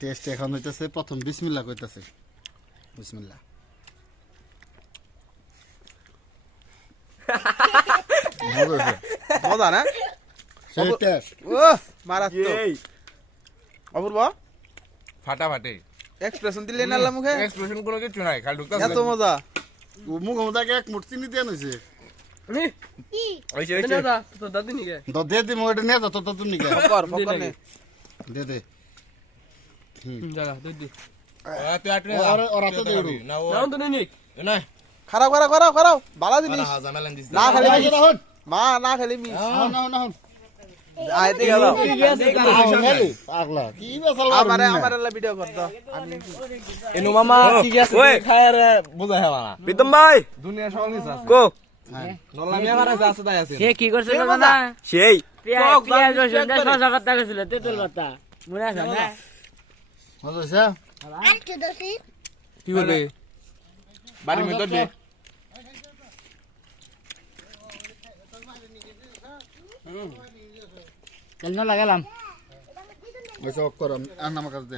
test এখন হইতাছে প্রথম বিসমিল্লাহ কইতাছে বিসমিল্লাহ মজা না সেই টেস্ট ও মারাত্মক অপূর্ব ফাটাফাটি এক্সপ্রেশন দিলে না আল্লাহ মুখে এক্সপ্রেশন কোনো কিছু নাই খালি ঢুকতাছে এত মজা মুখ মদাকে এক মুঠ চিনি দেন হইছে ওইছে তো দাদি নিকে তো দে দি মোটা নে তো তো তুমি কে পকর নে দে দে জায়গা দাদি ওরা তো দেউড়ু না ও নাও তো নেই না খারাপ বালা জিনিস জামেলান দিস না খালি আগে রাহুন মা না খালি মি না আয় দিকে দাও আগলা কি বেসাল আমারে লা ভিডিও কর দাও আমি এনু মামা কি আছে খায় রে বুঝা হেলা না প্রীতম ভাই দুনিয়া সব কিছু আছে কো নল্লা মিয়া করে আছে তাই আছে সে কি করছে দাদা সেই পেঁয়াজ রসুন দিয়ে শসা পাতা গেছিল তেঁতুল পাতা মনে আছে না মজা হইছে কি বলবে বাড়ি মে করবে চল না লাগালাম ওই সব করম আর নাম কাজ দে